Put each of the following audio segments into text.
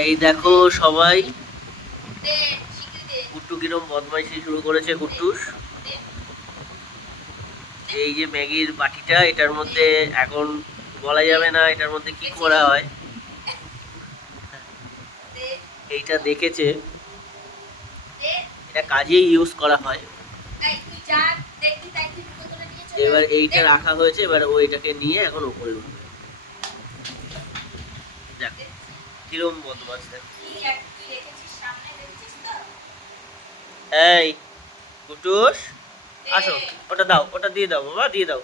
এই দেখো সবাই, কুট্টু কিরম বদমাইশি শুরু করেছে। কুট্টুস, এই যে ম্যাগির বাটিটা, এটার মধ্যে এখন বলা যাবে না এটার মধ্যে কি করা হয়। এইটা দেখেছে, এটা কাজেই ইউজ করা হয়। এবার এইটা রাখা হয়েছে, এবার ও এটাকে নিয়ে এখন উপরে উঠবে। দেখ কিরম বদমাস। এই কুটুস, আসো, ওটা দাও, ওটা দিয়ে দাও বাবা, দিয়ে দাও।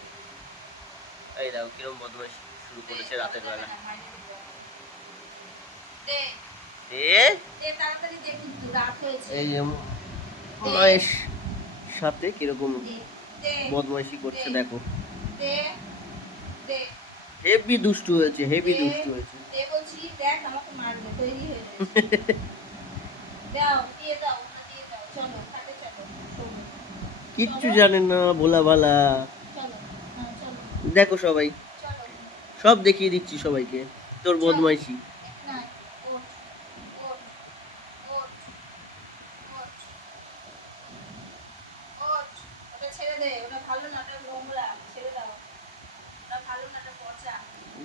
এই দাও কিরম বদমাস শুরু করেছে রাতের বেলা। এই যে মায়ের সাথে কিরকম বদমাইশি করছে দেখো। হেভি দুষ্টু হয়েছে, হেভি দুষ্টু হয়েছে। কিচ্ছু জানে না, ভোলা ভালা। দেখো সবাই, সব দেখিয়ে দিচ্ছি সবাইকে তোর বদমাইশি।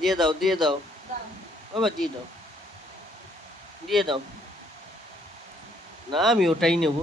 দিয়ে দাও, দিয়ে দাও বাবা, দিয়ে দাও, দিয়ে দাও। না আমি ওটাই নেবো।